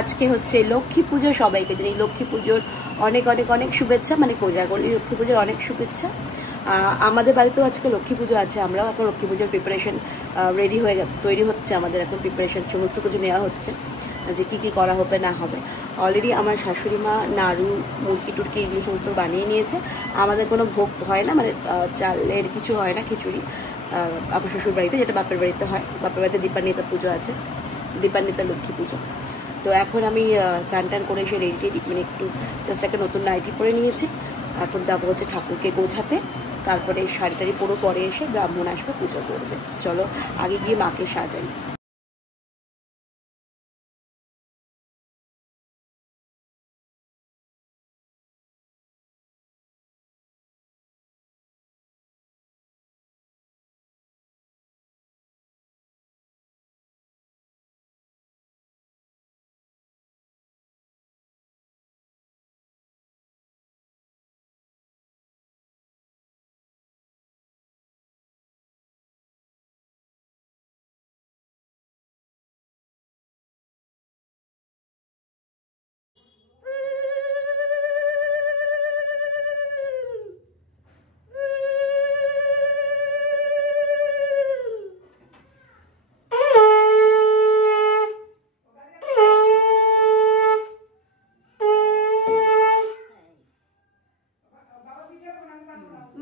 আজকে হচ্ছে লক্ষ্মী পুজো, সবাইকে জানাই লক্ষ্মী পুজোর অনেক অনেক অনেক শুভেচ্ছা, মানে কোজাগরী লক্ষ্মী পুজোর অনেক শুভেচ্ছা। আমাদের বাড়িতেও আজকে লক্ষ্মী পুজো আছে, আমরাও এখন লক্ষ্মী পুজোর প্রিপারেশন তৈরি হচ্ছে, আমাদের এখন প্রিপারেশন সমস্ত কিছু নেওয়া হচ্ছে যে কী কী করা হবে না হবে। অলরেডি আমার শাশুড়ি মা নাড়ু, মুরগি টুরকি এগুলো সমস্ত বানিয়ে নিয়েছে। আমাদের কোনো ভোগ হয় না, মানে চালের কিছু হয় না, খিচুড়ি আমার শ্বশুর বাড়িতে, যেটা বাপের বাড়িতে হয়। বাপের বাড়িতে দীপান্বিতা পুজো আছে, দীপান্বিতা লক্ষ্মী পুজো। তো এখন আমি স্নান টান করে এসে রেডি, মানে একটু জাস্ট একটা নতুন নাইটি পরে নিয়েছি। এখন যাবো হচ্ছে ঠাকুরকে গোছাতে, তারপরে শাড়ি টাড়ি পুরো পরে এসে ব্রাহ্মণ আসবে, পুজো করবে। চলো আগে গিয়ে মাকে সাজাই।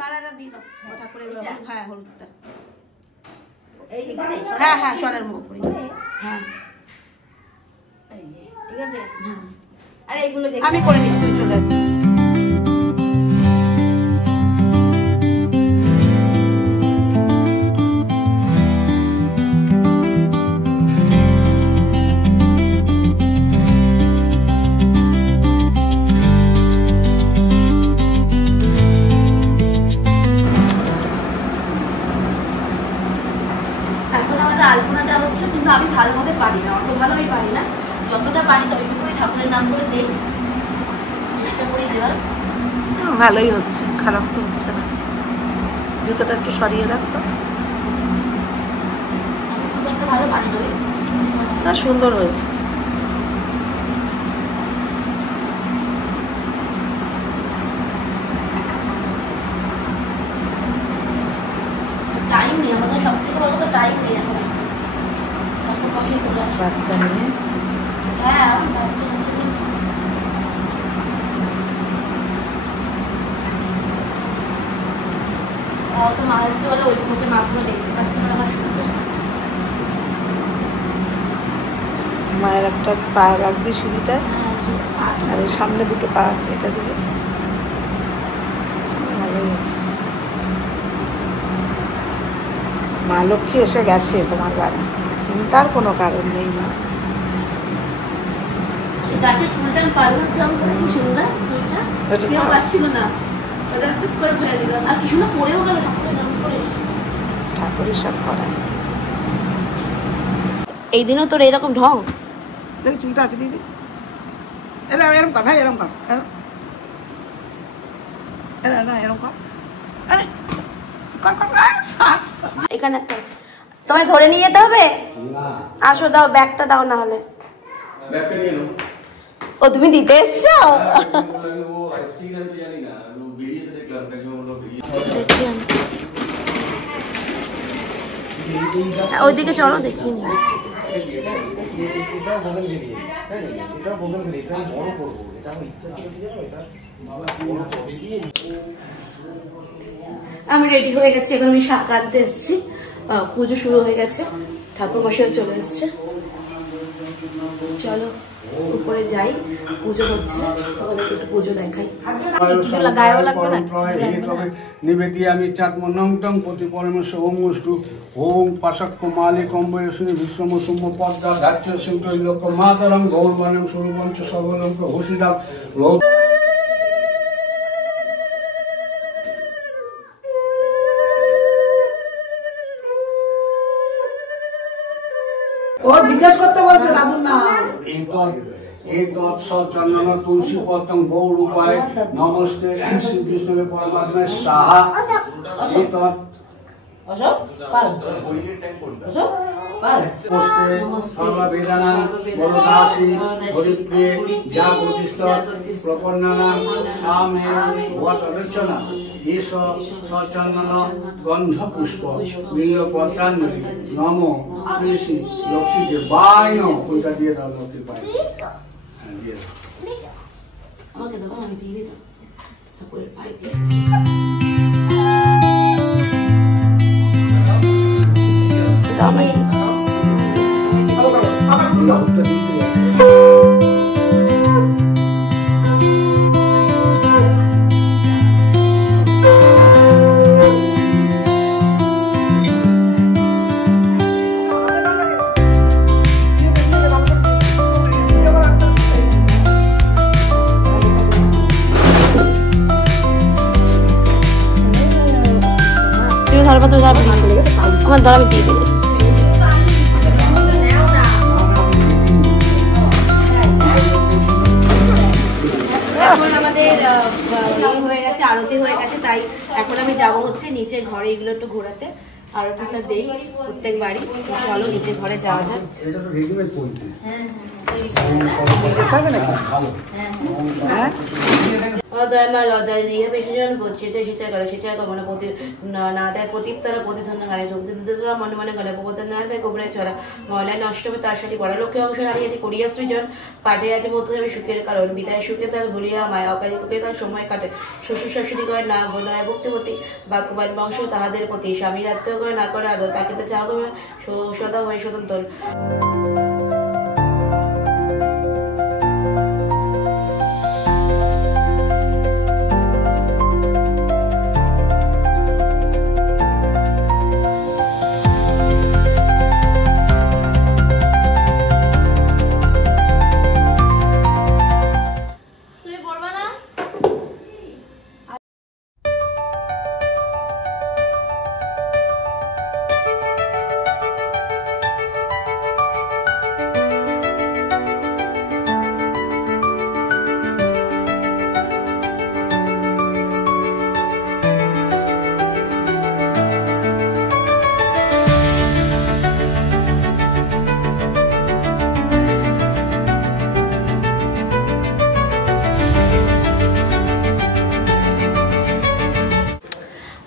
মালাটা দিয়ে দাও, ঠাকুরের হ্যাঁ হলুদটা, হ্যাঁ হ্যাঁ সরের মুখ করি, হ্যাঁ ঠিক আছে, হ্যাঁ আর এইগুলো আমি করে নিচ্ছি, তুই চলে যাবি। আলপনাটা হচ্ছে, কিন্তু আমি ভালোভাবে পারি না, অত ভালো আমি পারি না, যতটা পারি ততটুকুই ঠাকুরের নাম করে দেই, চেষ্টা করি দেওয়ার। ভালোই হচ্ছে, খারাপ তো হচ্ছে না। জুতোটা একটু সরিয়ে রাখতো, একটা ভালো পারি না, সুন্দর হয়েছে। টাইম নেই আমাদের, সব থেকে বড় কথা টাইম নেই এখন, বাচ্চা নিয়ে। হ্যাঁ বাচ্চা তো মা এসে বলে ওই মুখে মাগুলো দেখতে পাচ্ছি না, আমার সুন্দর। মায়ের একটা পা রাখবি সিঁড়িটা, আর সামনে দুটো পা এটা দিবে, ভালোই আছে। মা লক্ষ্মী এসে গেছে তোমার বাড়ি, চিন্তার কোনো কারণ নেই। মা গাছের ফুলটা পারলাম কেমন করে, কি সুন্দর কেউ পাচ্ছিল না, ওটা টুক করে ফেলে দিলাম, আর কি সুন্দর পড়েও গেল ঠাকুরের নাম করে। ঠাকুরই সব করায়। এই দিনও তোর এইরকম ঢং, দেখ চুলটা আছে দিদি, এরম কর ভাই, এরম কর, না এরম কর, এখানে একটা আছে, তোমায় ধরে নিয়ে যেতে হবে। আসো দাও ব্যাগটা দাও, না হলে ও তুমি দিতে এসছো। ওইদিকে চলো দেখি। আমি রেডি হয়ে গেছি, এখন আমি শাক আনতে এসেছি, পুজো শুরু হয়ে গেছে, ঠাকুর মশাই চলে এসছে। চলো উপরে যাই, পুজো হচ্ছে, তোমাদেরকে একটু পুজো দেখাই। গায়েও লাগবে না। নিবেদিয়ামি চাত্মনং প্রতি পরমেশ ওম অষ্টু ওম পাশক্য মালিকম বয়সুনি বিশ্বম সুম্ম পদ্মা ধার্য সিংহ মাতরং গৌরবানং স্বরূপঞ্চ সর্বলঙ্ক হুসিদাম ও জিজ্ঞেস করতে বলছে দাদুর নাম। চন্দন তুলসী পত্রং গৌর উপায় নমস্তে শ্রীকৃষ্ণের পরমাত্মা সাহা। পোস্তে সর্ববেদানাং বরদাসী হরিপ্রিয়ে যা প্রতিষ্ঠত প্রপন্নানাং সামে ওয়াতরচনা এষ সচন্দন গন্ধ পুষ্প মিলিয় পত্রাঞ্জলি নমো শ্রী শ্রী লক্ষ্মী দেবায় নমঃ। ওইটা দিয়ে দাও লক্ষ্মী পাই। হ্যাঁ দিয়ে দাও। আমাকে দেবো, আমি দিয়ে দিই ঠাকুরের পায়ে দিয়ে। আমার ধর আমি দিয়ে দিই। এখন আমাদের হয়ে গেছে, আরতি হয়ে গেছে, তাই এখন আমি যাব হচ্ছে নিচে ঘরে এগুলো একটু ঘোরাতে। আরতিটা দেই প্রত্যেকবারই। চলো নিচে ঘরে যাওয়া যায়। অদয়মাল অদয় দিয়ে বেশিজন বচ্চিত সেচা করে সেচা কমনে প্রতি না দেয় প্রদীপ তারা প্রতিধন্য গানে যোগদিরা মনে মনে গলে প্রবর্তন না দেয় গোবরে ছড়া ময়লায় নষ্ট হবে তার সাথে বড় লক্ষ্যে অংশ নারী করিয়া সৃজন পাঠে আছে বোধ হবে সুখের কারণ বিদায় সুখে তার ভুলিয়া মায়া অকালিকে তার সময় কাটে শ্বশুর শাশুড়ি করে না বনয় ভক্তিপতি বাক্যবান বংশ তাহাদের প্রতি স্বামীর আত্মীয় করে না করে আদর তাকে তো চাহ করে সদা হয়ে স্বতন্ত্র।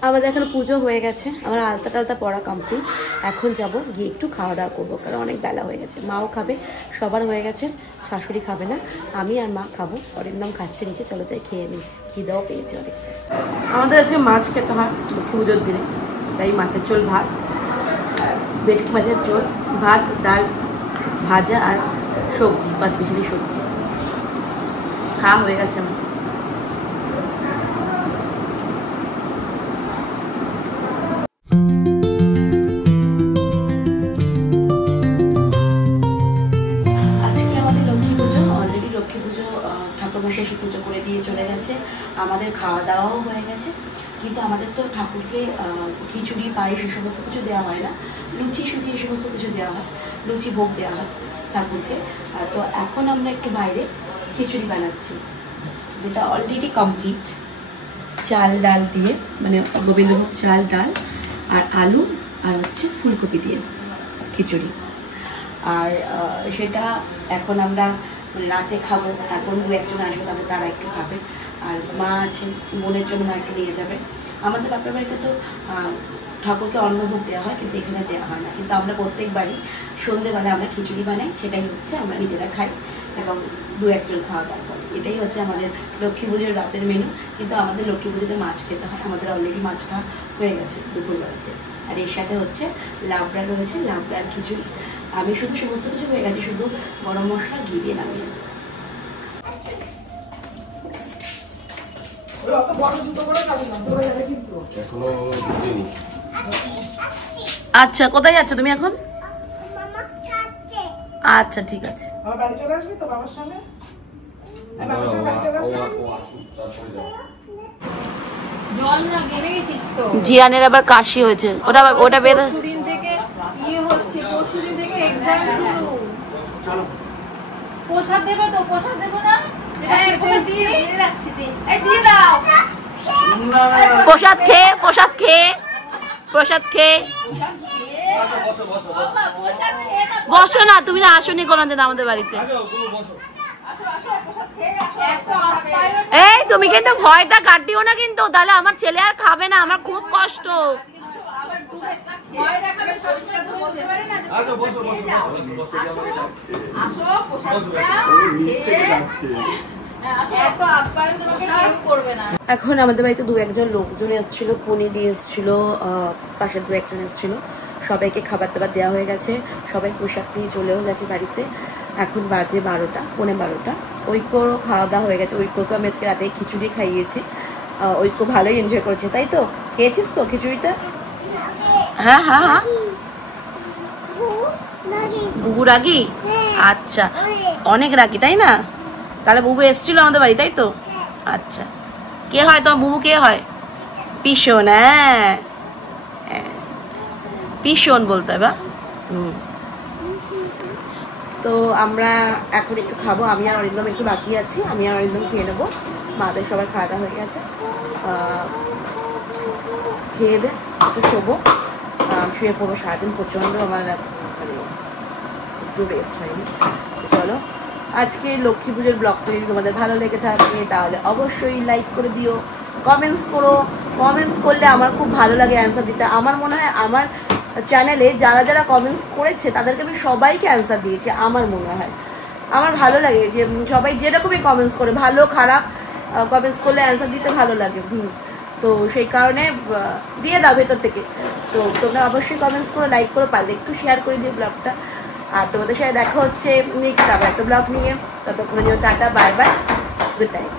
আমাদের এখন পুজো হয়ে গেছে, আমার আলতা টালতা পড়া কমপ্লিট। এখন যাব গিয়ে একটু খাওয়া দাওয়া করবো, কারণ অনেক বেলা হয়ে গেছে। মাও খাবে, সবার হয়ে গেছে, শাশুড়ি খাবে না, আমি আর মা খাবো। অনেক নাম খাচ্ছে নিচে, চলো যাই খেয়ে নিই, খিদাও পেয়েছে অনেক। আমাদের আজকে মাছ খেতে হয় লক্ষ্মী পুজোর দিনে, তাই মাছের ঝোল ভাত, ভেটকি মাছের ঝোল ভাত, ডাল, ভাজা আর সবজি, 5 মিশালি সবজি খাওয়া হয়ে গেছে আমার। ঠাকুরমশাই পুজো করে দিয়ে চলে গেছে, আমাদের খাওয়া দাওয়াও হয়ে গেছে। কিন্তু আমাদের তো ঠাকুরকে খিচুড়ি পায়েস এই সমস্ত কিছু দেওয়া হয় না, লুচি সুচি এই সমস্ত কিছু দেওয়া হয়, লুচি ভোগ দেওয়া হয় ঠাকুরকে। তো এখন আমরা একটু বাইরে খিচুড়ি বানাচ্ছি, যেটা অলরেডি কমপ্লিট। চাল ডাল দিয়ে, মানে গোবিন্দভোগ চাল ডাল আর আলু আর হচ্ছে ফুলকপি দিয়ে খিচুড়ি। আর সেটা এখন আমরা রাতে খাবো। এখন 2-1 জন আসবে, তারপর তারা একটু খাবে। আর মা আছেন, বোনের জন্য মা একটু নিয়ে যাবে। আমাদের বাপের বাড়িতে তো ঠাকুরকে অন্নভোগ দেওয়া হয়, কিন্তু এখানে দেওয়া হয় না। কিন্তু আমরা প্রত্যেকবারই সন্ধ্যেবেলা আমরা খিচুড়ি বানাই, সেটাই হচ্ছে আমরা নিজেরা খাই এবং 2-1 জন খাওয়া দাওয়া করি। এটাই হচ্ছে আমাদের লক্ষ্মী পুজোর রাতের মেনু। কিন্তু আমাদের লক্ষ্মী পুজোতে মাছ খেতে হয়, আমাদের অলরেডি মাছ খাওয়া হয়ে গেছে দুপুরবেলাতে। আর এর সাথে হচ্ছে লাবড়া রয়েছে, লাবড়ার খিচুড়ি। আমি শুধু সমস্ত কিছু হয়ে গেছে, শুধু গরম মশলা ঘি দিয়ে নামিয়ে। আচ্ছা, কোথায় যাচ্ছ তুমি এখন? আচ্ছা ঠিক আছে। জিয়ানের আবার কাশি হয়েছে, ওটা বেঁধে প্রসাদ দেবে তো, প্রসাদ দেবো না, প্রসাদ খেয়ে বসো না, তুমি না আসনি কোনোদিন আমাদের বাড়িতে। এই তুমি কিন্তু ভয়টা কাটিও না কিন্তু, তাহলে আমার ছেলে আর খাবে না, আমার খুব কষ্ট। এখন আমাদের বাড়িতে দু একজন লোকজন এসেছিল, পনি দিয়ে এসেছিল, পাশের দু একজন এসেছিল, সবাইকে খাবার দাবার দেওয়া হয়ে গেছে, সবাই পোশাক নিয়ে চলেও গেছে বাড়িতে। এখন বাজে 12টা, পৌনে 12টা। ঐক্যরও খাওয়া দাওয়া হয়ে গেছে। ঐক্যকে আমি আজকে রাতে খিচুড়ি খাইয়েছি। ঐক্য ভালোই এনজয় করেছে, তাই তো? খেয়েছিস তো খিচুড়িটা? হ্যাঁ হ্যাঁ হ্যাঁ। বুবু রাগি? আচ্ছা, অনেক রাগি তাই না? তাহলে বুবু এসেছিল আমাদের বাড়ি, তাই তো? আচ্ছা, কে হয় তোমার বুবু? কে হয়? পিসন। হ্যাঁ, পিসন বলতে হবে। তো আমরা এখন একটু খাবো, আমি আর অরিন্দম একটু বাকি আছি, আমি আর অরিন্দম খেয়ে নেবো। মাদের সবার খাওয়া দাওয়া হয়ে গেছে, খেয়ে দে একটু শোবো, শুয়ে পড়বো। সারাদিন প্রচণ্ড আমার মানে একটু রেস্ট হয়নি। চলো, আজকে লক্ষ্মী পুজোর ব্লগটা যদি তোমাদের ভালো লেগে থাকে তাহলে অবশ্যই লাইক করে দিও, কমেন্টস করো। কমেন্টস করলে আমার খুব ভালো লাগে অ্যান্সার দিতে। আমার মনে হয় আমার চ্যানেলে যারা যারা কমেন্টস করেছে তাদেরকে আমি সবাইকে অ্যান্সার দিয়েছি। আমার মনে হয় আমার ভালো লাগে যে সবাই যেরকমই কমেন্টস করে, ভালো খারাপ কমেন্টস করলে অ্যান্সার দিতে ভালো লাগে। তো সেই কারণে দিয়ে দাও ভেতর থেকে। তো তোমরা অবশ্যই কমেন্টস করো, লাইক করো, পারলে একটু শেয়ার করে দিও ব্লগটা। আর তোমাদের সাথে দেখা হচ্ছে নেক্সট আবার একটা ব্লগ নিয়ে। ততক্ষণের জন্য tata, bye bye, good night.